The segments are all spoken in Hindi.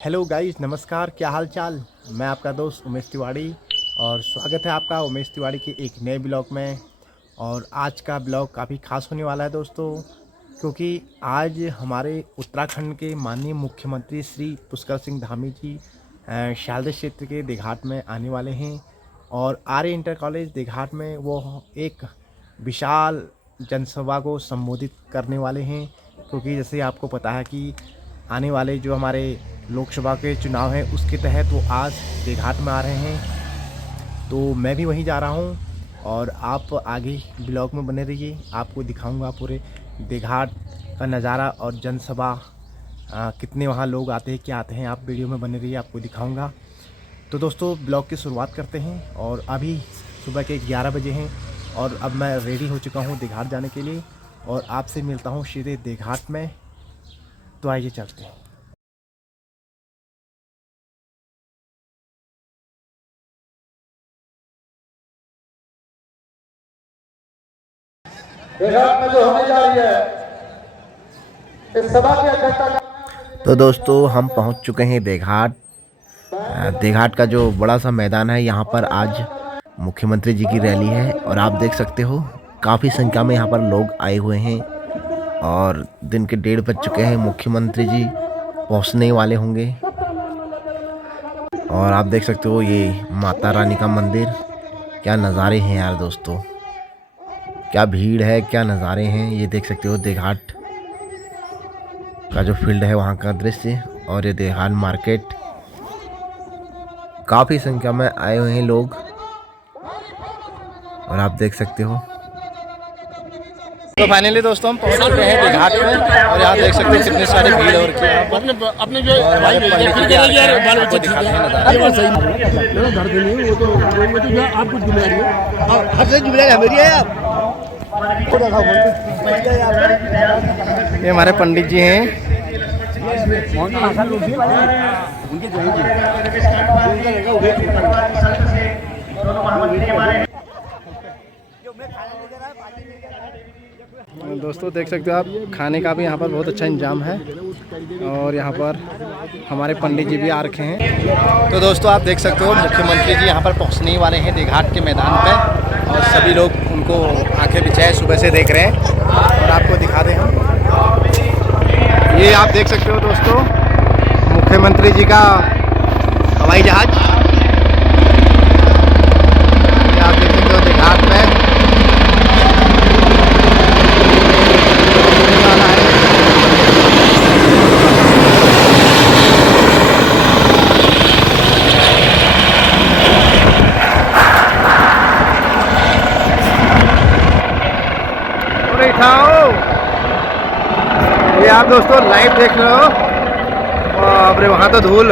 हेलो गाइस, नमस्कार। क्या हाल चाल। मैं आपका दोस्त उमेश तिवारी और स्वागत है आपका उमेश तिवारी के एक नए ब्लॉग में। और आज का ब्लॉग काफ़ी खास होने वाला है दोस्तों, क्योंकि आज हमारे उत्तराखंड के माननीय मुख्यमंत्री श्री पुष्कर सिंह धामी जी शालदा क्षेत्र के देघाट में आने वाले हैं। और आर्य इंटर कॉलेज देघाट में वो एक विशाल जनसभा को संबोधित करने वाले हैं। क्योंकि जैसे आपको पता है कि आने वाले जो हमारे लोकसभा के चुनाव हैं उसके तहत वो आज देघाट में आ रहे हैं। तो मैं भी वहीं जा रहा हूँ और आप आगे ब्लॉग में बने रहिए। आपको दिखाऊंगा पूरे देघाट का नज़ारा और जनसभा कितने वहाँ लोग आते हैं, क्या आते हैं। आप वीडियो में बने रहिए, आपको दिखाऊंगा। तो दोस्तों ब्लॉग की शुरुआत करते हैं। और अभी सुबह के 11 बजे हैं और अब मैं रेडी हो चुका हूँ देघाट जाने के लिए। और आपसे मिलता हूँ सीधे देघाट में। तो आइए चलते हैं। देघाट में जो होने जा रही है इस सभा की अध्यक्षता। तो दोस्तों हम पहुंच चुके हैं देघाट। देघाट का जो बड़ा सा मैदान है, यहाँ पर आज मुख्यमंत्री जी की रैली है। और आप देख सकते हो काफ़ी संख्या में यहाँ पर लोग आए हुए हैं। और दिन के 1:30 बज चुके हैं, मुख्यमंत्री जी पहुँचने वाले होंगे। और आप देख सकते हो ये माता रानी का मंदिर। क्या नज़ारे हैं यार दोस्तों, क्या भीड़ है, क्या नज़ारे हैं। ये देख सकते हो देघाट का जो फील्ड है वहाँ का दृश्य। और ये देहात मार्केट, काफ़ी संख्या में आए हुए हैं लोग। और आप देख सकते हो। तो फाइनली दोस्तों हम पहुंच चुके हैं देघाट में। और यहाँ देख सकते हो कितने सारे भीड़ हो रखी है। अपने जो भाई बाल बच्चे ठीक है, ये बात सही है। घर के लिए वो तो जो आप कुछ जिम्मेदारी है, हर से जिम्मेदारी हमारी है। आप ये हमारे पंडित जी हैं। दोस्तों देख सकते हो आप, खाने का भी यहाँ पर बहुत अच्छा इंतजाम है। और यहाँ पर हमारे पंडित जी भी आ रखे हैं। तो दोस्तों आप देख सकते हो मुख्यमंत्री जी यहाँ पर पहुँचने वाले हैं देघाट के मैदान पे। और सभी लोग उनको आंखें बिछाए सुबह से देख रहे हैं। और आपको दिखा दें हम, ये आप देख सकते हो दोस्तों मुख्यमंत्री जी का हवाई जहाज। ये आप देख सकते हो देघाट में ये आप दोस्तों लाइव देख रहे हो। बाप रे, वहाँ तो धूल।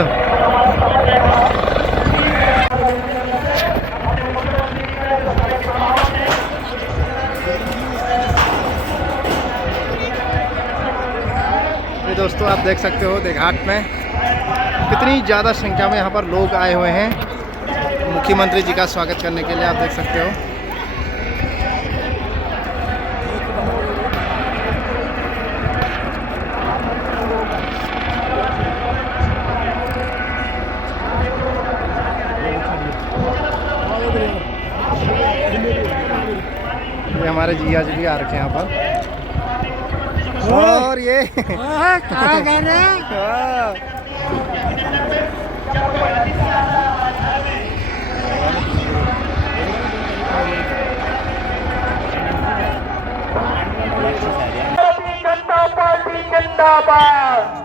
ये दोस्तों आप देख सकते हो देघाट में कितनी ज़्यादा संख्या में यहाँ पर लोग आए हुए हैं मुख्यमंत्री जी का स्वागत करने के लिए। आप देख सकते हो। ये हमारे जिया जी भी आ रखे हैं यहाँ पर। और ये जनता पार्टी जिंदाबाद।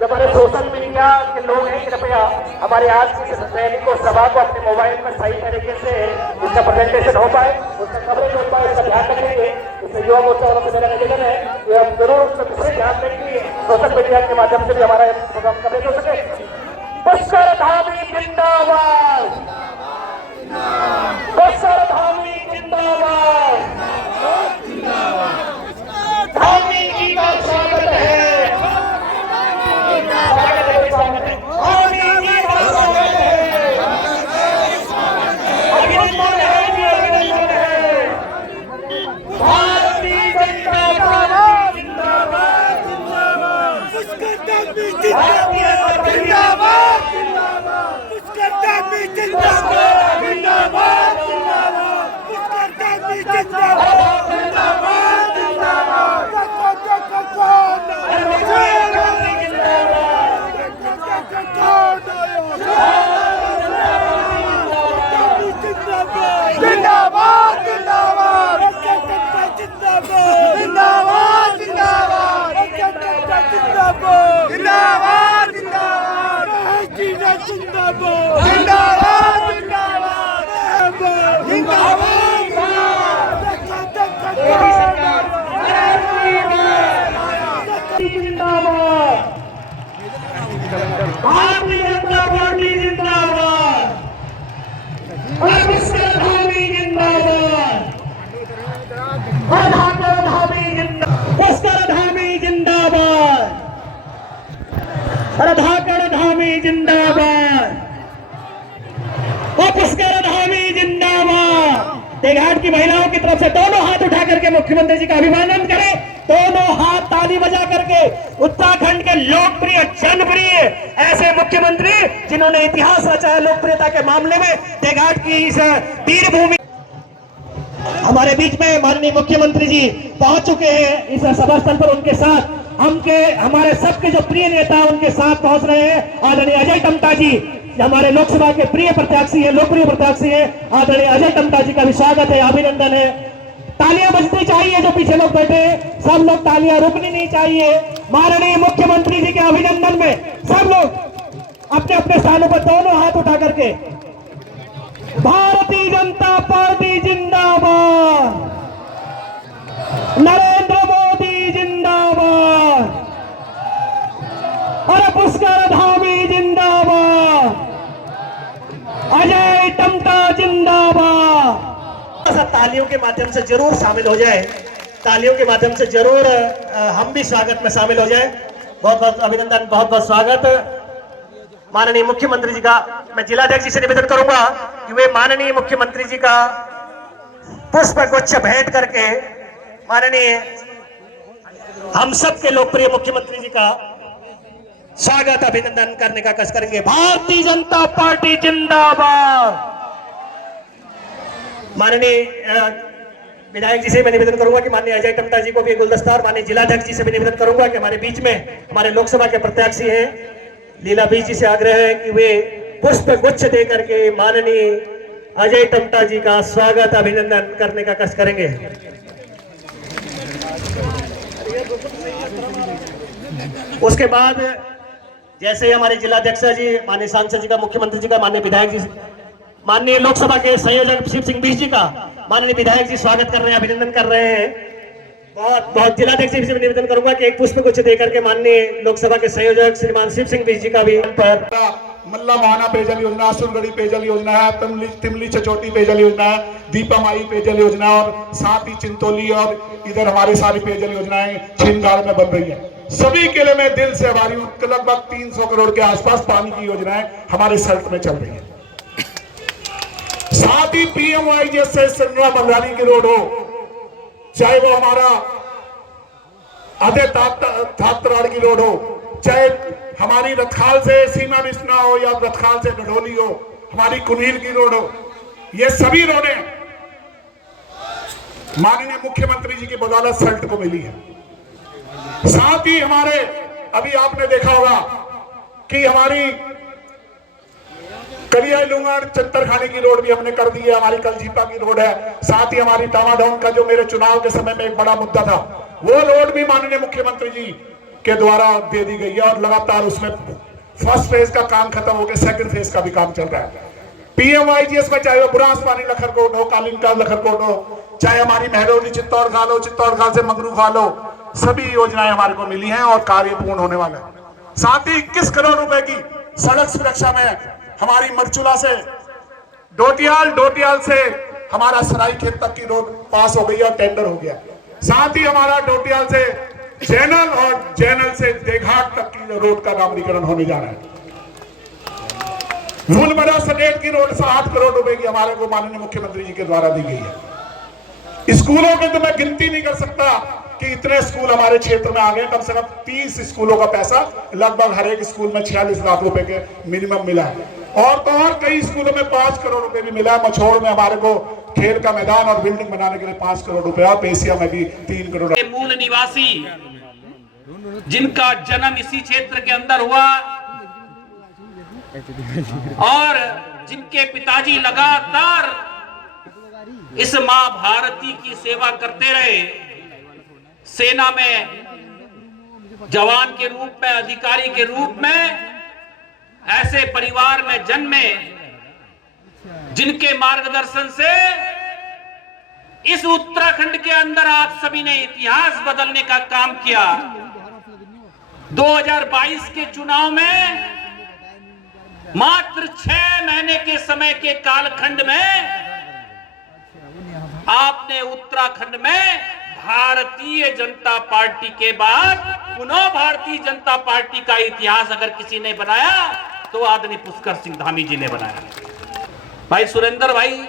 जब हमारे सोशल मीडिया के लोग हैं, कृपया हमारे आज की रैली को, सभा को अपने मोबाइल में सही तरीके से इसका प्रेजेंटेशन हो पाए, उसका कवरेज हो पाए, इसका ध्यान रखेंगे। इसमें युवा मोर्चा वालों से मेरा निवेदन है कि हम जरूर उसमें विशेष ध्यान दें कि सोशल मीडिया के माध्यम से भी हमारा प्रोग्राम कवरेज हो सके। पुष्कर धामी जिंदाबाद, पुष्कर धामी जिंदाबाद, धामी जी का स्वागत है। भारतीय जनता पार्टी जिंदाबाद, जिंदाबाद। भारतीय जनता पार्टी जिंदाबाद, और पुष्कर धामी जिंदाबाद, और धाकर धामी जिंदाबाद, पुष्कर धामी जिंदाबाद, और धाकर धामी जिंदाबाद, और पुष्कर धामी जिंदाबाद। देघाट की महिलाओं की तरफ से दोनों हाथ उठा करके मुख्यमंत्री जी का अभिवादन करें, दोनों हाथ ताली बजा करके। उत्तराखंड के लोकप्रिय जनप्रिय ऐसे मुख्यमंत्री जिन्होंने इतिहास रचा है लोकप्रियता के मामले में, देघाट की इस वीर भूमि। हमारे बीच में माननीय मुख्यमंत्री जी पहुंच चुके हैं इस सभा स्थल पर। उनके साथ हमारे सबके जो प्रिय नेता उनके साथ पहुंच रहे हैं। आदरणीय अजय टम्टा जी हमारे लोकसभा के प्रिय प्रत्याशी है, लोकप्रिय प्रत्याशी है। आदरणीय अजय टम्टा जी का भी स्वागत है, अभिनंदन है। तालियां बजनी चाहिए, जो पीछे लोग बैठे हैं सब लोग तालियां रुकनी नहीं चाहिए। माननीय मुख्यमंत्री जी के अभिनंदन में सब लोग अपने अपने स्थानों पर दोनों हाथ उठा करके भारतीय जनता पार्टी जिंदाबाद, नरेंद्र मोदी जिंदाबाद, और पुष्कर धामी जिंदाबाद, अजय टम्टा जिंदाबाद। तालियों के माध्यम से जरूर शामिल हो जाए, तालियों के माध्यम से जरूर हम भी स्वागत में शामिल हो जाए। बहुत बहुत अभिनंदन, बहुत बहुत स्वागत माननीय मुख्यमंत्री जी का। मैं जिलाध्यक्ष जी से निवेदन करूंगा कि वे माननीय मुख्यमंत्री जी का पुष्प गुच्छ भेंट करके माननीय हम सब के लोकप्रिय मुख्यमंत्री जी का स्वागत अभिनंदन करने का कष्ट करेंगे। भारतीय जनता पार्टी जिंदाबाद। माननीय विधायक जी से मैं निवेदन करूंगा कि माननीय अजय टम्टा जी को भी गुलदस्ता, और माननीय जिलाध्यक्ष जी से भी निवेदन करूंगा कि हमारे बीच में हमारे लोकसभा के प्रत्याशी हैं लीला बीज जी से आग्रह है कि वे पुष्प गुच्छ दे करके माननीय अजय टम्टा जी का स्वागत अभिनंदन करने का कष्ट करेंगे। उसके बाद जैसे हमारे जिलाध्यक्ष जी, माननीय सांसद जी का, मुख्यमंत्री जी का, माननीय विधायक जी, माननीय लोकसभा के संयोजक शिव सिंह बीज जी का माननीय विधायक जी स्वागत कर रहे हैं, अभिनंदन कर रहे हैं। बहुत बहुत जिलाध्यक्ष जी से निवेदन करूंगा कि एक पुष्प गुच्छ देकर के माननीय लोकसभा के संयोजक श्रीमान शिव सिंह बीज जी का भी पर मल्ला महाना पेयजल योजना, सुरगढ़ी पेयजल योजना है, तिमली चचोटी पेयजल योजना है, दीपामाई पेयजल योजना, और साथ ही चिंतोली और इधर हमारी सारी पेयजल योजनाएं छिंदगाड़ में बन रही है। सभी के लिए मैं दिल से आभारी हूँ। लगभग 300 करोड़ के आसपास पानी की योजनाएं हमारे सल्ट में चल रही है। साथ ही PMYJS से संगरा बंगाली की रोड हो, चाहे वो हमारा आधे थातराड़ की रोड हो, चाहे हमारी रतखाल से सीमा बिस्ना हो या रतखाल से गढ़ोली हो, हमारी कुनील की रोड हो, ये सभी रोडें माननीय मुख्यमंत्री जी की बदौलत सल्ट को मिली है। साथ ही हमारे अभी आपने देखा होगा कि हमारी कलिया लुंगार चत्तरखाने की रोड भी हमने कर दी है, हमारी कलजीपा की रोड है। साथ ही हमारी टामाडोन का जो मेरे चुनाव के समय में एक बड़ा मुद्दा था, वो रोड भी माननीय मुख्यमंत्री जी के द्वारा दे दी गई है, और लगातार उसमें फर्स्ट फेज का काम खत्म होकर सेकंड फेज का भी काम चल रहा है। PMYJS में चाहे वो बुरांस पानी लखरकोट हो, कालिंका लखरकोट हो, चाहे हमारी महरौली चित्तौड़खाल हो, चित्तौड़खाल से मंगरू खाल हो, सभी योजनाएं हमारे को मिली हैं और कार्य पूर्ण होने वाला है। साथ ही 21 करोड़ रुपए की सड़क सुरक्षा में हमारी मरचुला से डोटियाल, डोटियाल से हमारा सराय खेत तक की रोड पास हो गई और टेंडर हो गया। साथ ही हमारा डोटियाल से जैनल और जैनल से देघाट तक की रोड का नामकरण होने जा रहा है। भूलमरा सडेट की रोड 7 करोड़ रुपए की हमारे को माननीय मुख्यमंत्री जी के द्वारा दी गई है। स्कूलों की तो मैं गिनती नहीं कर सकता कि इतने स्कूल हमारे क्षेत्र में आ गए। कम से कम 30 स्कूलों का पैसा लगभग हर एक स्कूल में 46 लाख रुपए के मिनिमम मिला है, और तो और कई स्कूलों में 5 करोड़ रुपए भी मिला है। मछोड़ में हमारे को खेल का मैदान और बिल्डिंग बनाने के लिए 5 करोड़ रुपए, और पेशिया में भी 3 करोड़। मूल निवासी जिनका जन्म इसी क्षेत्र के अंदर हुआ और जिनके पिताजी लगातार इस मां भारती की सेवा करते रहे, सेना में जवान के रूप में, अधिकारी के रूप में, ऐसे परिवार में जन्मे जिनके मार्गदर्शन से इस उत्तराखंड के अंदर आप सभी ने इतिहास बदलने का काम किया। 2022 के चुनाव में मात्र 6 महीने के समय के कालखंड में आपने उत्तराखंड में भारतीय जनता पार्टी के बाद पुनः भारतीय जनता पार्टी का इतिहास अगर किसी ने बनाया तो आदरणीय पुष्कर सिंह धामी जी ने बनाया। भाई सुरेंद्र भाई,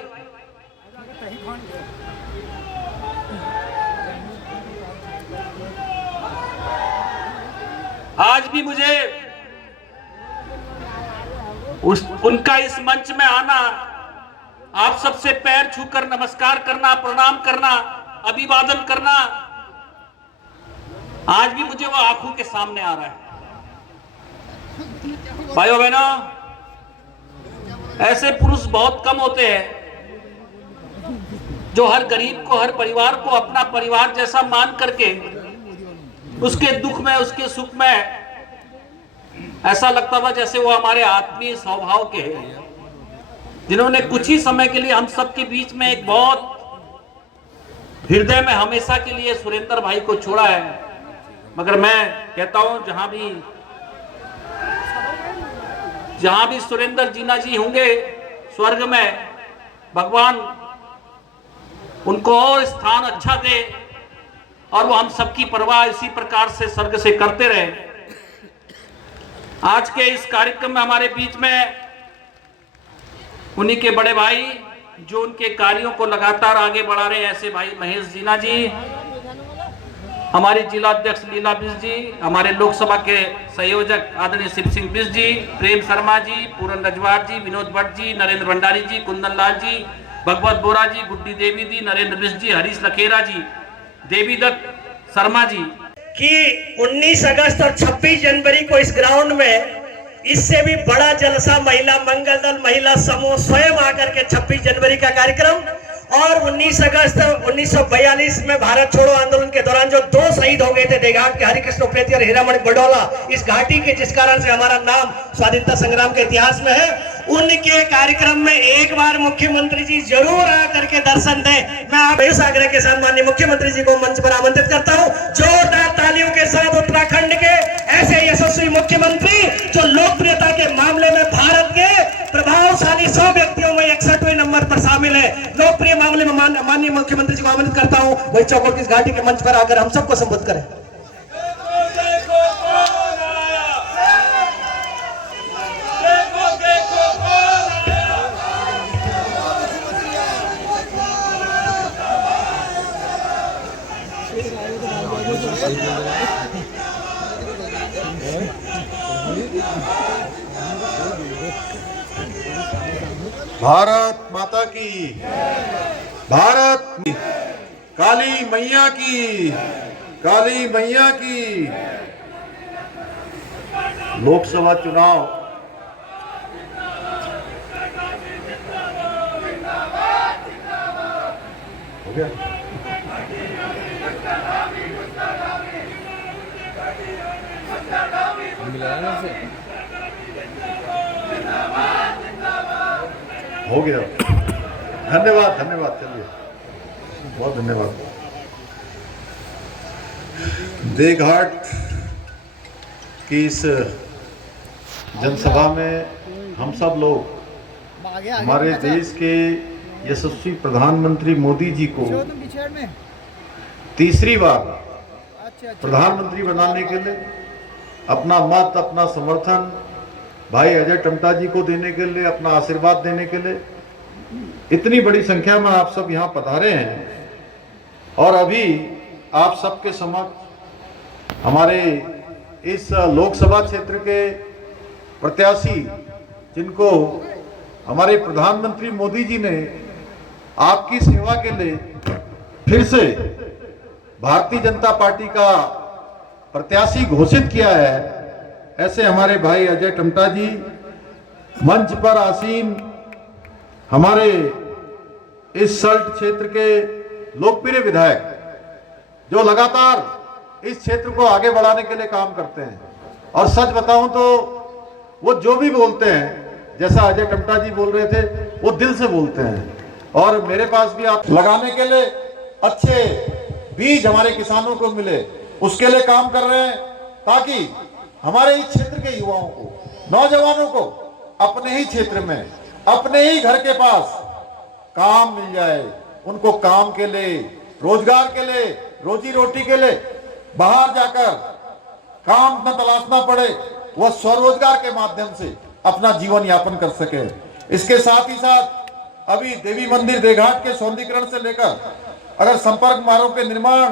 आज भी मुझे उनका इस मंच में आना, आप सबसे पैर छूकर नमस्कार करना, प्रणाम करना, अभिवादन करना, आज भी मुझे वो आंखों के सामने आ रहा है। भाइयों बहनों, ऐसे पुरुष बहुत कम होते हैं जो हर गरीब को, हर परिवार को अपना परिवार जैसा मान करके उसके दुख में, उसके सुख में ऐसा लगता था जैसे वो हमारे आत्मीय स्वभाव के हैं, जिन्होंने कुछ ही समय के लिए हम सबके बीच में एक बहुत हृदय में हमेशा के लिए सुरेंद्र भाई को छोड़ा है। मगर मैं कहता हूं जहां भी सुरेंद्र जीना जी होंगे स्वर्ग में, भगवान उनको और स्थान अच्छा दे और वो हम सबकी परवाह इसी प्रकार से स्वर्ग से करते रहे। आज के इस कार्यक्रम में हमारे बीच में उन्हीं के बड़े भाई जो उनके कार्यों को लगातार आगे बढ़ा रहे हैं, ऐसे भाई महेश जीना जी, हमारे जिला अध्यक्ष लीला बिस जी, हमारे लोकसभा के संयोजक आदरणीय शिव सिंह बिस जी, प्रेम शर्मा जी, पूरन रजवार जी, विनोद भट्ट जी, नरेंद्र भंडारी जी, कुंदन लाल जी, भगवत बोरा जी, गुड्डी देवी जी, नरेंद्र बिस जी, हरीश लखेरा जी, देवी दत्त शर्मा जी, कि 19 अगस्त और 26 जनवरी को इस ग्राउंड में इससे भी बड़ा जलसा महिला मंगल दल, महिला समूह स्वयं आकर के 26 जनवरी का कार्यक्रम और 19 अगस्त 1942 में भारत छोड़ो आंदोलन के दौरान जो 2 शहीद हो गए थे देघाट के, हरिकृष्ण उप्रेती और हीरामणि बडोला, इस घाटी के जिस कारण से हमारा नाम स्वाधीनता संग्राम के इतिहास में है, उनके कार्यक्रम में एक बार मुख्यमंत्री जी जरूर आकर के दर्शन दें। मैं आप इस आग्रह के साथ माननीय मुख्यमंत्री जी को मंच पर आमंत्रित करता हूं। जोरदार तालियों के साथ उत्तराखंड के ऐसे यशस्वी मुख्यमंत्री जो लोकप्रियता के मामले में भारत के प्रभावशाली 100 व्यक्तियों में 61वें नंबर पर शामिल है। लोकप्रिय मामले में माननीय मुख्यमंत्री जी को आमंत्रित करता हूं, वही चौकोर की इस घाटी के मंच पर आकर हम सबको संबोधित करें। भारत माता की, भारत काली मैया की, काली मैया की। लोकसभा चुनाव हो गया। हो गया। धन्यवाद, धन्यवाद, चलिए, बहुत धन्यवाद। देघाट की इस जनसभा में हम सब लोग हमारे देश के यशस्वी प्रधानमंत्री मोदी जी को तीसरी बार प्रधानमंत्री बनाने के लिए अपना मत, अपना समर्थन भाई अजय टम्टा जी को देने के लिए, अपना आशीर्वाद देने के लिए इतनी बड़ी संख्या में आप सब यहाँ पधारे हैं। और अभी आप सबके समक्ष हमारे इस लोकसभा क्षेत्र के प्रत्याशी, जिनको हमारे प्रधानमंत्री मोदी जी ने आपकी सेवा के लिए फिर से भारतीय जनता पार्टी का प्रत्याशी घोषित किया है, ऐसे हमारे भाई अजय टम्टा जी, मंच पर आसीन हमारे इस सल्ट क्षेत्र के लोकप्रिय विधायक, जो लगातार इस क्षेत्र को आगे बढ़ाने के लिए काम करते हैं। और सच बताऊं तो वो जो भी बोलते हैं, जैसा अजय टम्टा जी बोल रहे थे, वो दिल से बोलते हैं। और मेरे पास भी आप लगाने के लिए अच्छे बीज हमारे किसानों को मिले, उसके लिए काम कर रहे हैं, ताकि हमारे इस क्षेत्र के युवाओं को, नौजवानों को अपने ही क्षेत्र में, अपने ही घर के पास काम मिल जाए, उनको काम के लिए, रोजगार के लिए, रोजी रोटी के लिए बाहर जाकर काम न तलाशना पड़े, वह स्वरोजगार के माध्यम से अपना जीवन यापन कर सके। इसके साथ ही साथ अभी देवी मंदिर देघाट के सौंदर्यीकरण से लेकर अगर संपर्क मार्गों के निर्माण,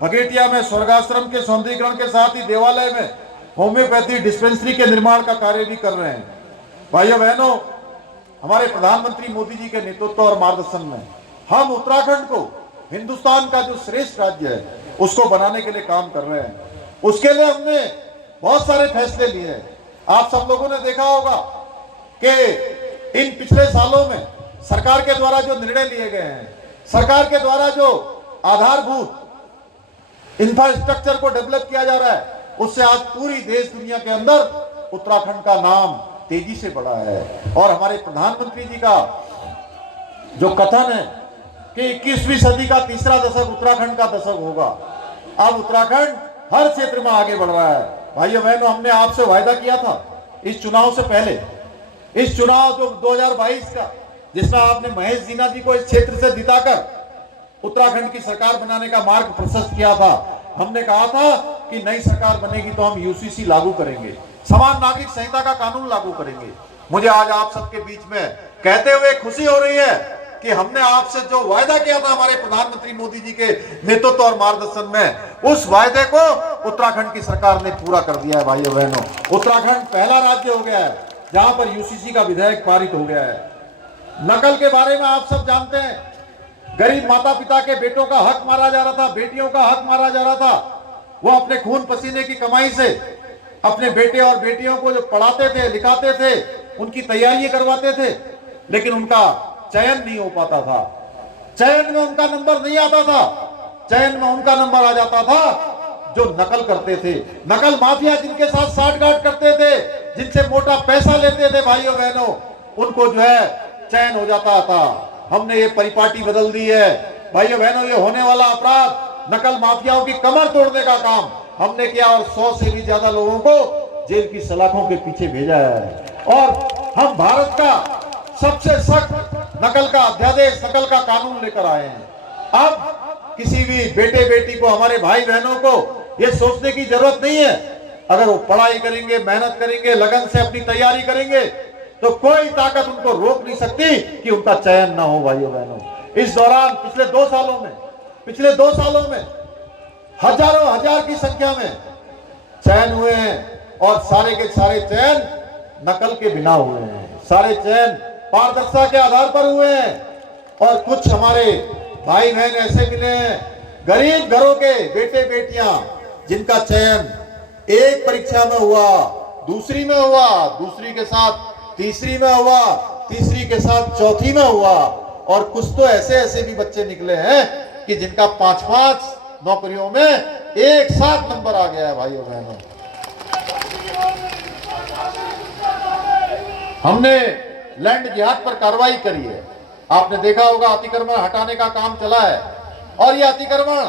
भगेटिया में स्वर्गाश्रम के सौंदर्यीकरण के साथ ही देवालय में होम्योपैथी डिस्पेंसरी के निर्माण का कार्य भी कर रहे हैं। भाइयों बहनों, हमारे प्रधानमंत्री मोदी जी के नेतृत्व और मार्गदर्शन में हम उत्तराखंड को हिंदुस्तान का जो श्रेष्ठ राज्य है उसको बनाने के लिए काम कर रहे हैं। उसके लिए हमने बहुत सारे फैसले लिए हैं। आप सब लोगों ने देखा होगा कि इन पिछले सालों में सरकार के द्वारा जो निर्णय लिए गए हैं, सरकार के द्वारा जो आधारभूत इंफ्रास्ट्रक्चर को डेवलप किया जा रहा है, उससे आज पूरी देश दुनिया के अंदर उत्तराखंड का नाम तेजी से बढ़ा है। और हमारे प्रधानमंत्री जी का जो कथन है कि 21वीं सदी का तीसरा दशक उत्तराखंड का दशक होगा, अब उत्तराखंड हर क्षेत्र में आगे बढ़ रहा है। भाइयों बहनों, हमने आपसे वायदा किया था इस चुनाव से पहले, इस चुनाव जो 2022 का, जिसमें आपने महेश जीना जी को इस क्षेत्र से जिताकर उत्तराखंड की सरकार बनाने का मार्ग प्रशस्त किया था। हमने कहा था कि नई सरकार बनेगी तो हम यूसीसी लागू करेंगे, समान नागरिक संहिता का कानून लागू करेंगे। मुझे आज आप सबके बीच में कहते हुए खुशी हो रही है कि हमने आपसे जो वायदा किया था हमारे प्रधानमंत्री मोदी जी के नेतृत्व और मार्गदर्शन में, उस वायदे को उत्तराखंड की सरकार ने पूरा कर दिया है। भाइयों बहनों, उत्तराखंड पहला राज्य हो गया है जहां पर यूसीसी का विधेयक पारित हो गया है। नकल के बारे में आप सब जानते हैं, गरीब माता पिता के बेटों का हक मारा जा रहा था, बेटियों का हक मारा जा रहा था। वो अपने खून पसीने की कमाई से अपने बेटे और बेटियों को जो पढ़ाते थे, लिखाते थे, उनकी तैयारी करवाते थे, लेकिन उनका चयन नहीं हो पाता था। चयन में उनका नंबर नहीं आता था, चयन में उनका नंबर आ जाता था जो नकल करते थे। नकल माफिया जिनके साथ साठगांठ करते थे, जिनसे मोटा पैसा लेते थे, भाइयों बहनों, उनको जो है चयन हो जाता था। हमने ये परिपाटी बदल दी है। भाइयों बहनों, ये होने वाला अपराध, नकल माफियाओं की कमर तोड़ने का काम हमने किया और 100 से भी ज्यादा लोगों को जेल की सलाखों के पीछे भेजा है। और हम भारत का सबसे सख्त नकल का अध्यादेश, नकल का कानून लेकर आए हैं। अब किसी भी बेटे बेटी को, हमारे भाई बहनों को ये सोचने की जरूरत नहीं है, अगर वो पढ़ाई करेंगे, मेहनत करेंगे, लगन से अपनी तैयारी करेंगे तो कोई ताकत उनको रोक नहीं सकती कि उनका चयन ना हो। भाइयों बहनों, इस दौरान पिछले 2 सालों में हजारों हजार की संख्या में चयन हुए हैं और सारे के सारे चयन नकल के बिना हुए हैं। सारे चयन पारदर्शिता के आधार पर हुए हैं। और कुछ हमारे भाई बहन ऐसे मिले हैं, गरीब घरों के बेटे बेटियां, जिनका चयन एक परीक्षा में हुआ, दूसरी में हुआ, दूसरी के साथ तीसरी में हुआ, तीसरी के साथ चौथी में हुआ। और कुछ तो ऐसे भी बच्चे निकले हैं कि जिनका 5-5 नौकरियों में एक साथ नंबर आ गया है। भाइयों बहनों, हमने लैंड जिहाद पर कार्रवाई करी है। आपने देखा होगा, अतिक्रमण हटाने का काम चला है। और ये अतिक्रमण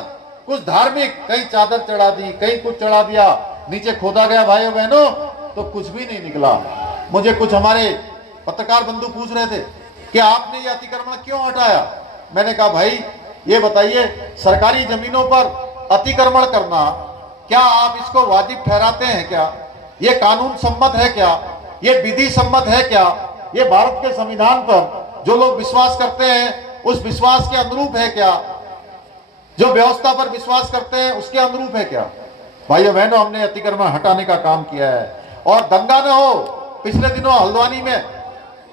कुछ धार्मिक, कहीं चादर चढ़ा दी, कहीं कुछ चढ़ा दिया, नीचे खोदा गया भाइयों बहनों तो कुछ भी नहीं निकला। मुझे कुछ हमारे पत्रकार बंधु पूछ रहे थे कि आपने ये अतिक्रमण क्यों हटाया। मैंने कहा, भाई ये बताइए, सरकारी जमीनों पर अतिक्रमण करना, क्या आप इसको वाजिब ठहराते हैं? क्या ये कानून सम्मत है? क्या ये विधि सम्मत है? क्या ये भारत के संविधान पर जो लोग विश्वास करते हैं उस विश्वास के अनुरूप है? क्या जो व्यवस्था पर विश्वास करते हैं उसके अनुरूप है? क्या भाइयों बहनों, हमने अतिक्रमण हटाने का काम किया है। और दंगा न हो, पिछले दिनों हल्द्वानी में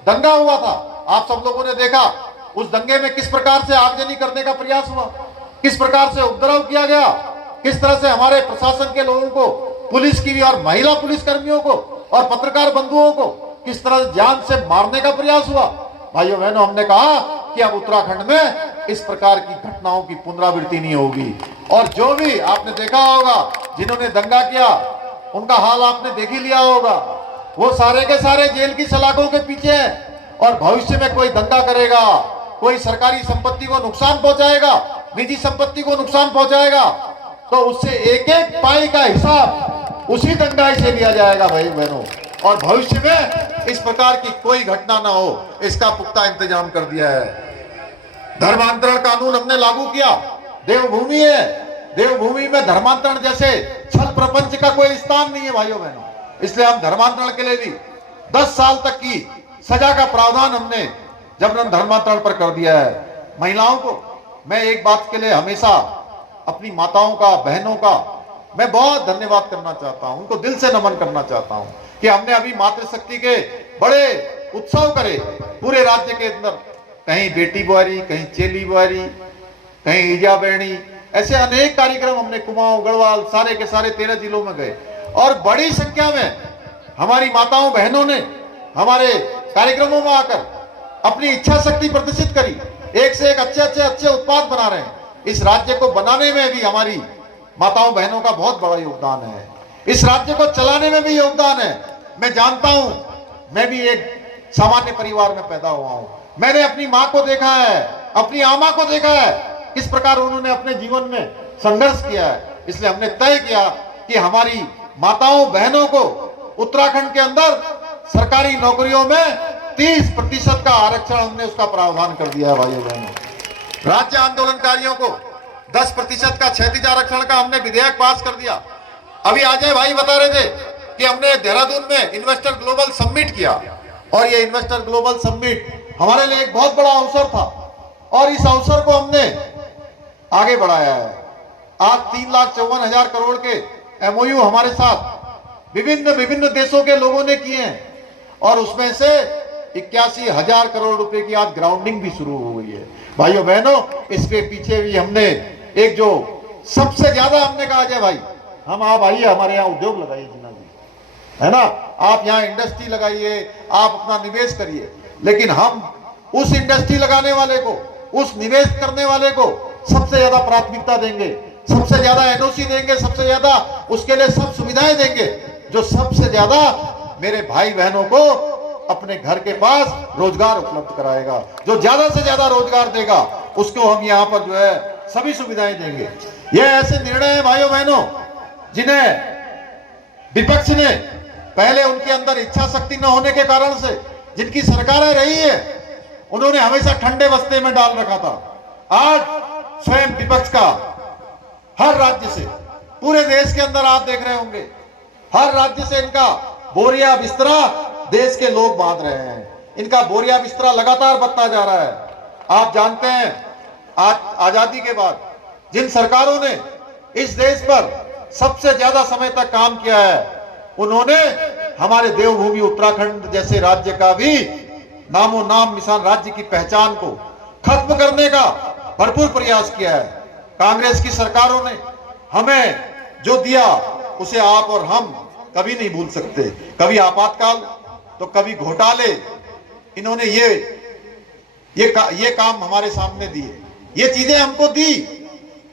दंगा हुआ था, आप सब लोगों ने देखा। उस दंगे में किस प्रकार से आगजनी करने का प्रयास हुआ, किस प्रकार से उपद्रव किया गया, किस तरह से हमारे प्रशासन के लोगों को, पुलिस की भी और महिला पुलिस कर्मियों को और पत्रकार बंधुओं को किस तरह जान से मारने का प्रयास हुआ। भाइयों बहनों, हमने कहा कि अब उत्तराखंड में इस प्रकार की घटनाओं की पुनरावृत्ति नहीं होगी। और जो भी आपने देखा होगा, जिन्होंने दंगा किया उनका हाल आपने देख ही लिया होगा, वो सारे के सारे जेल की सलाखों के पीछे हैं। और भविष्य में कोई दंगा करेगा, कोई सरकारी संपत्ति को नुकसान पहुंचाएगा, निजी संपत्ति को नुकसान पहुंचाएगा, तो उससे एक एक पाई का हिसाब उसी दंगाई से लिया जाएगा भाई बहनों। और भविष्य में इस प्रकार की कोई घटना ना हो, इसका पुख्ता इंतजाम कर दिया है। धर्मांतरण कानून हमने लागू किया। देवभूमि है, देवभूमि में धर्मांतरण जैसे छल प्रपंच का कोई स्थान नहीं है भाइयों बहनों। इसलिए हम धर्मांतरण के लिए भी 10 साल तक की सजा का प्रावधान हमने जबरन धर्मांतरण पर कर दिया है। महिलाओं को मैं एक बात के लिए हमेशा अपनी माताओं का, बहनों का मैं बहुत धन्यवाद करना चाहता हूं, उनको दिल से नमन करना चाहता हूं कि हमने अभी मातृशक्ति के बड़े उत्सव करे पूरे राज्य के अंदर। कहीं बेटी बुआरी, कहीं चेली बुआरी, कहीं ईजा बहनी, ऐसे अनेक कार्यक्रम हमने कुमाऊं, गढ़वाल सारे के सारे 13 जिलों में गए और बड़ी संख्या में हमारी माताओं बहनों ने हमारे कार्यक्रमों में आकर अपनी इच्छा शक्ति प्रदर्शित करी। एक से एक अच्छे उत्पाद बना रहे हैं। इस राज्य को बनाने में भी हमारी माताओं बहनों का बहुत बड़ा योगदान है। इस राज्य को चलाने में भी योगदान है। मैं जानता हूं, मैं भी एक सामान्य परिवार में पैदा हुआ हूं। मैंने अपनी माँ को देखा है, अपनी आमा को देखा है, किस प्रकार उन्होंने अपने जीवन में संघर्ष किया है। इसलिए हमने तय किया कि हमारी माताओं बहनों को उत्तराखंड के अंदर सरकारी नौकरियों में 30% का आरक्षण हमने उसका प्रावधान कर दिया है भाइयों बहनों। राज्य आंदोलनकारियों को 10% का क्षैतिज आरक्षण का हमने विधेयक पास कर दिया। अभी अजय भाई बता रहे थे कि हमने देहरादून में इन्वेस्टर ग्लोबल समिट किया और ये इन्वेस्टर ग्लोबल समिट हमारे लिए एक बहुत बड़ा अवसर था और इस अवसर को हमने आगे बढ़ाया है। आज 3,54,000 करोड़ के MOU हमारे साथ विभिन्न देशों के लोगों ने किए हैं और उसमें से 81,000 करोड़ रुपए की आज ग्राउंडिंग भी शुरू हो गई है। भाइयों बहनों, इसके पीछे भी हमने एक जो सबसे ज्यादा हमने कहा अजय भाई, हम आप आइए हमारे यहाँ उद्योग लगाइए जिन्ना जी, है ना, आप यहाँ इंडस्ट्री लगाइए, आप अपना निवेश करिए, लेकिन हम उस इंडस्ट्री लगाने वाले को, उस निवेश करने वाले को सबसे ज्यादा प्राथमिकता देंगे, सबसे ज्यादा NOC देंगे, सबसे ज्यादा उसके लिए सब सुविधाएं देंगे, जो सबसे ज्यादा मेरे भाई बहनों को अपने घर के पास रोजगार उपलब्ध कराएगा। जो ज्यादा से ज्यादा रोजगार देगा उसको हम यहाँ पर जो है सभी सुविधाएं देंगे। ये ऐसे निर्णय है भाइयों बहनों जिन्हें विपक्ष ने पहले उनके अंदर इच्छा शक्ति न होने के कारण से जिनकी सरकारें रही है उन्होंने हमेशा ठंडे बस्ते में डाल रखा था। आज स्वयं विपक्ष का हर राज्य से, पूरे देश के अंदर आप देख रहे होंगे, हर राज्य से इनका बोरिया बिस्तरा देश के लोग बांध रहे हैं। इनका बोरिया बिस्तरा लगातार बढ़ता जा रहा है। आप जानते हैं आज आजादी के बाद जिन सरकारों ने इस देश पर सबसे ज्यादा समय तक काम किया है उन्होंने हमारे देवभूमि उत्तराखंड जैसे राज्य का भी नामो नाम निशान, राज्य की पहचान को खत्म करने का भरपूर प्रयास किया है। कांग्रेस की सरकारों ने हमें जो दिया उसे आप और हम कभी नहीं भूल सकते। कभी आपातकाल तो कभी घोटाले, इन्होंने ये काम हमारे सामने दिए, ये चीजें हमको दी।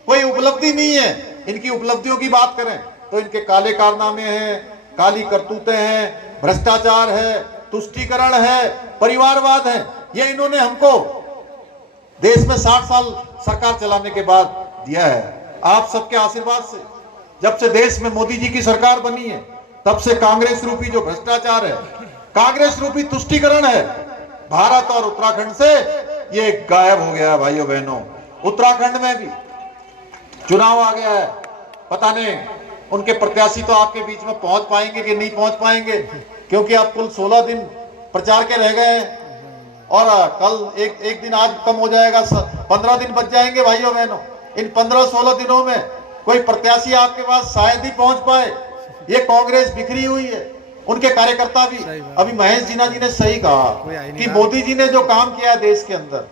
कोई उपलब्धि नहीं है। इनकी उपलब्धियों की बात करें तो इनके काले कारनामे हैं, काली करतूतें हैं, भ्रष्टाचार है, तुष्टीकरण है, परिवारवाद है। ये इन्होंने हमको देश में 60 साल सरकार चलाने के बाद दिया है। आप सबके आशीर्वाद से जब से देश में मोदी जी की सरकार बनी है तब से कांग्रेस रूपी जो भ्रष्टाचार है, कांग्रेस रूपी तुष्टीकरण है, भारत और उत्तराखंड से ये गायब हो गया है। भाइयों बहनों, उत्तराखंड में भी चुनाव आ गया है। पता नहीं उनके प्रत्याशी तो आपके बीच में पहुंच पाएंगे कि नहीं पहुंच पाएंगे, क्योंकि अब कुल 16 दिन प्रचार के रह गए हैं और कल एक दिन आज कम हो जाएगा, 15 दिन बच जाएंगे। भाइयों बहनों, इन 15-16 दिनों में कोई प्रत्याशी आपके पास शायद ही पहुंच पाए। ये कांग्रेस बिखरी हुई है, उनके कार्यकर्ता भी। अभी महेश जीना जी ने सही कहा कि मोदी जी ने जो काम किया देश के अंदर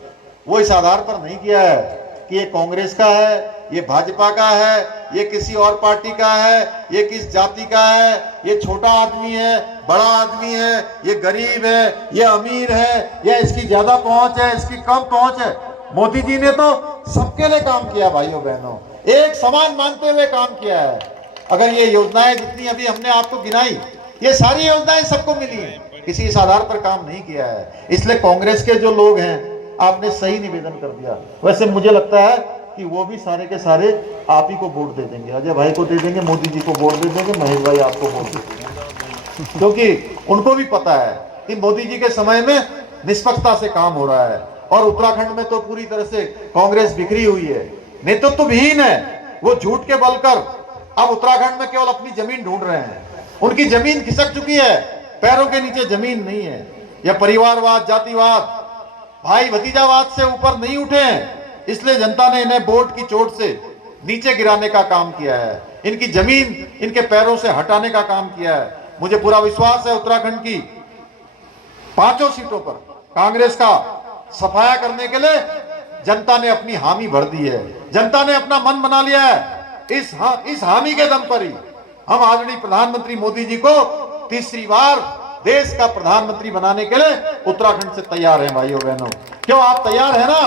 वो इस आधार पर नहीं किया है कि ये कांग्रेस का है, ये भाजपा का है, ये किसी और पार्टी का है, ये किस जाति का है, ये छोटा आदमी है, बड़ा आदमी है, ये गरीब है, ये अमीर है, या इसकी ज्यादा पहुंच है, इसकी कम पहुंच है। मोदी जी ने तो सबके लिए काम किया भाइयों बहनों, एक समान मानते हुए काम किया है। अगर ये योजनाएं जितनी अभी हमने आपको गिनाई, ये सारी योजनाएं सबको मिली हैं, किसी इस आधार पर काम नहीं किया है। इसलिए कांग्रेस के जो लोग हैं, आपने सही निवेदन कर दिया। वैसे मुझे लगता है कि वो भी सारे के सारे आप ही को वोट दे देंगे, अजय भाई को दे देंगे, मोदी जी को वोट दे देंगे, महेश भाई आपको वोट दे देंगे। क्योंकि उनको भी पता है कि मोदी जी के समय में निष्पक्षता से काम हो रहा है और उत्तराखंड में तो पूरी तरह से कांग्रेस बिखरी हुई है, नेतृत्व विहीन है। वो झूठ के बल कर अब उत्तराखंड में केवल अपनी जमीन ढूंढ रहे हैं। उनकी जमीन खिसक चुकी है, पैरों के नीचे जमीन नहीं है। यह परिवारवाद, जातिवाद, भाई भतीजावाद से ऊपर नहीं उठे हैं, इसलिए जनता ने इन्हें वोट की चोट से नीचे गिराने का काम किया है, इनकी जमीन इनके पैरों से हटाने का काम किया है। मुझे पूरा विश्वास है उत्तराखंड की 5 सीटों पर कांग्रेस का सफाया करने के लिए जनता ने अपनी हामी भर दी है, जनता ने अपना मन बना लिया है। इस हामी के दम पर ही हम आदरणीय प्रधानमंत्री मोदी जी को तीसरी बार देश का प्रधानमंत्री बनाने के लिए उत्तराखंड से तैयार हैं। भाइयों बहनों, क्यों आप तैयार हैं ना?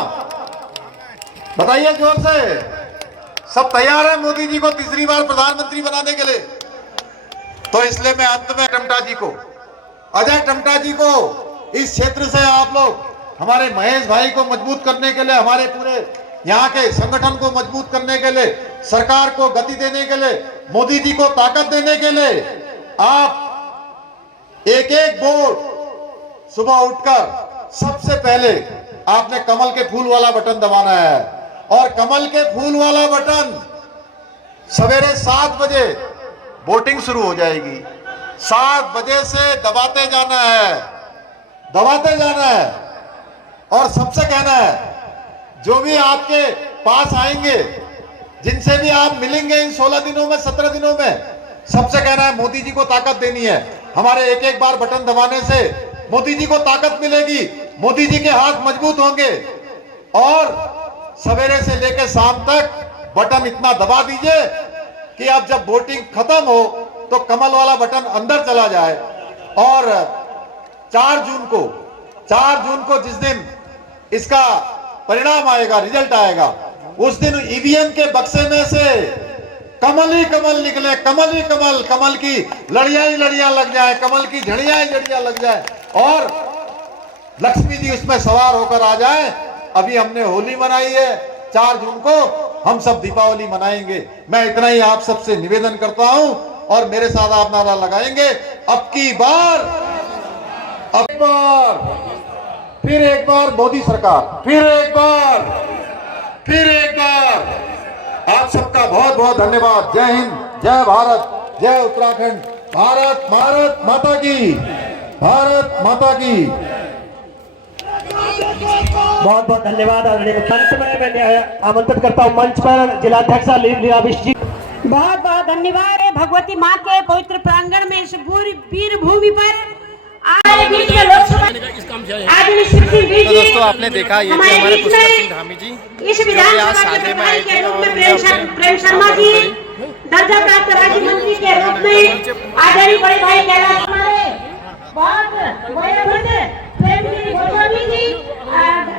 बताइए जोर से। सब तैयार हैं मोदी जी को तीसरी बार प्रधानमंत्री बनाने के लिए? तो इसलिए मैं अंत में टमटा जी को, अजय टमटा जी को, इस क्षेत्र से आप लोग हमारे महेश भाई को मजबूत करने के लिए, हमारे पूरे यहाँ के संगठन को मजबूत करने के लिए, सरकार को गति देने के लिए, मोदी जी को ताकत देने के लिए आप एक एक वोट सुबह उठकर सबसे पहले आपने कमल के फूल वाला बटन दबाना है। और कमल के फूल वाला बटन सवेरे 7 बजे वोटिंग शुरू हो जाएगी। 7 बजे से दबाते जाना है, दबाते जाना है। और सबसे कहना है, जो भी आपके पास आएंगे, जिनसे भी आप मिलेंगे इन 16 दिनों में, 17 दिनों में, सबसे कहना है मोदी जी को ताकत देनी है। हमारे एक एक बार बटन दबाने से मोदी जी को ताकत मिलेगी, मोदी जी के हाथ मजबूत होंगे। और सवेरे से लेकर शाम तक बटन इतना दबा दीजिए कि अब जब वोटिंग खत्म हो तो कमल वाला बटन अंदर चला जाए। और 4 जून को जिस दिन इसका परिणाम आएगा, रिजल्ट आएगा, उस दिन ईवीएम के बक्से में से कमल ही कमल निकले, कमल ही कमल, कमल की लड़ियां ही लड़ियां लग जाए, कमल की झड़ियां ही झड़ियां लग जाए और लक्ष्मी जी उसमें सवार होकर आ जाए। अभी हमने होली मनाई है, 4 जून को हम सब दीपावली मनाएंगे। मैं इतना ही आप सबसे निवेदन करता हूं और मेरे साथ आप नारा लगाएंगे, अब की बार, फिर एक बार मोदी सरकार, फिर एक बार। आप सबका बहुत बहुत धन्यवाद। जय हिंद, जय भारत, जय उत्तराखंड। भारत माता की, भारत माता की। बहुत बहुत धन्यवाद। मंच में मैं आमंत्रित करता हूँ मंच पर जिलाध्यक्ष लीलाविश जी। बहुत बहुत धन्यवाद। भगवती माँ के पवित्र प्रांगण में इस वीर भूमि पर आज बीच में लोकसभा दोस्तों आपने देखा ये कि हमारे पुष्कर सिंह धामी जी इस विधानसभा के प्रभारी के रूप में प्रेम शर्मा जी, दर्जा प्राप्त राज्य मंत्री के रूप में आदरणीय बड़े भाई कैलाश हमारे बहुत वयोवृद्ध प्रेम गोस्वामी जी,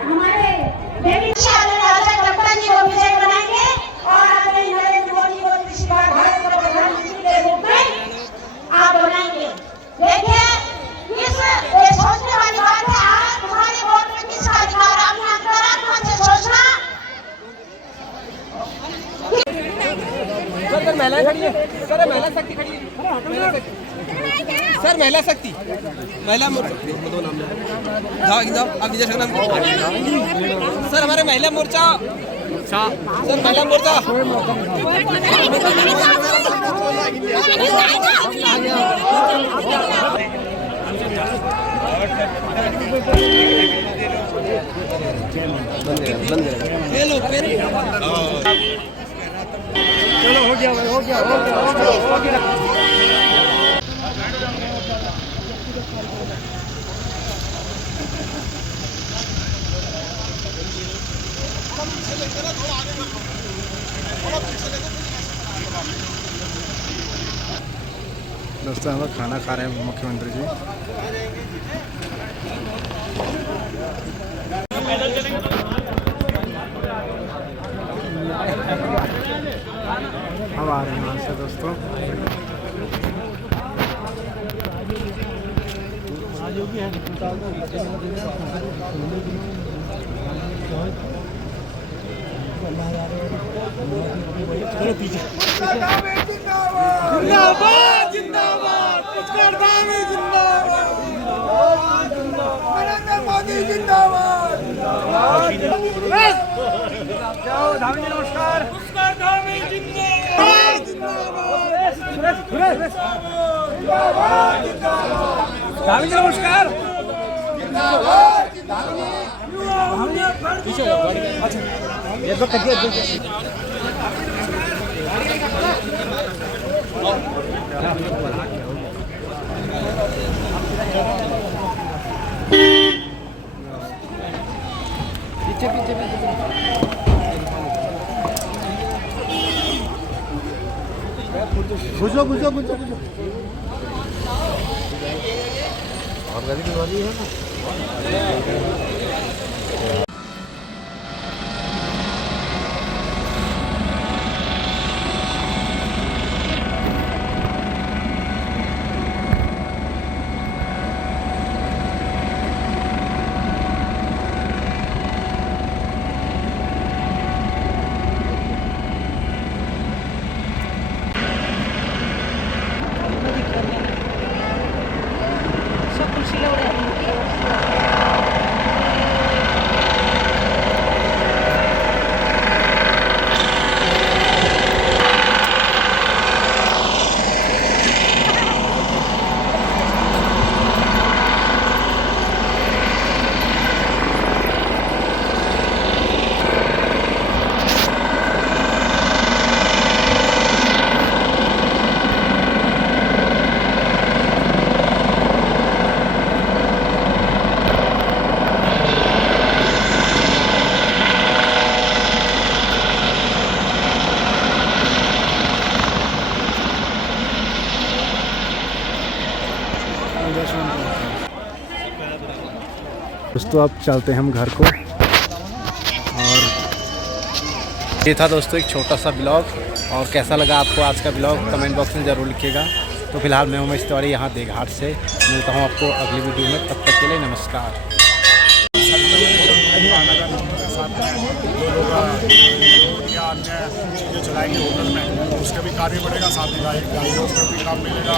हमारे बेबी टमटा जी को विजय बनाएंगे और आदरणीय नरेंद्र मोदी को तीसरी बार भारत के प्रधानमंत्री के रूप में आप बनाएंगे। देखिए ये सोचने वाली बात है, आज तुम्हारे वोट में किसका अधिकार, आपने अंतरात्मा से सोचना। सर महिला खड़ी है, सर महिला शक्ति खड़ी है, सर महिला शक्ति, महिला मोर्चा, दो नाम आप विजय शर्मा सर, हमारे महिला मोर्चा, सर महिला मोर्चा, चलो हो गया भाई, हो गया। दोस्तों हम लोग खाना खा रहे हैं मुख्यमंत्री जी। हम आ रहे हैं वहाँ से दोस्तों। जिंदाबाद। जिंदाबाद, पुष्कर धामी जिंदाबाद, नरेंद्र मोदी जिंदाबाद, धामी जी नमस्कार, पुष्कर धामी जिंदाबाद, धामी जी नमस्कार, बुझो बुझो बुझो बुझो और गाड़ी की बारी है ना। दोस्तों अब चलते हैं हम घर को। और ये था दोस्तों एक छोटा सा ब्लॉग, और कैसा लगा आपको आज का ब्लॉग कमेंट बॉक्स में ज़रूर लिखिएगा। तो फिलहाल मैं उमेश तिवारी यहाँ देघाट से मिलता हूँ आपको अगली वीडियो में, तब तक के लिए नमस्कार। चीज़ें चलाएंगे होटल में, उसका भी कार्य बढ़ेगा, साथ ही गाड़ियों का भी काम मिलेगा।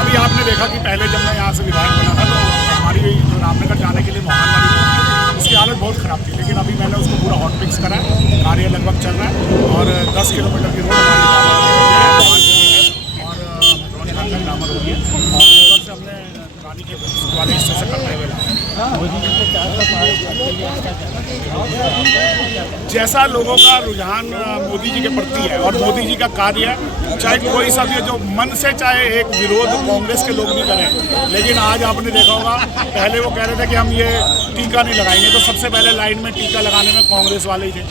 अभी आपने देखा कि पहले जब मैं यहाँ से विधायक बना था तो हमारी जो रामनगर जाने के लिए मोहन वाली उसकी हालत बहुत ख़राब थी, लेकिन अभी मैंने उसको पूरा हॉट फिक्स करा है। कार्य लगभग चल रहा है और 10 किलोमीटर की रोड हमारी डामर हो रही है और उधर से हमने रानी के वाले हिस्से से करते हुए जैसा लोगों का रुझान मोदी जी के प्रति है और मोदी जी का कार्य है, चाहे कोई सा भी जो मन से चाहे एक विरोध कांग्रेस के लोग भी करें, लेकिन आज आपने देखा होगा पहले वो कह रहे थे कि हम ये टीका नहीं लगाएंगे, तो सबसे पहले लाइन में टीका लगाने में कांग्रेस वाले ही थे।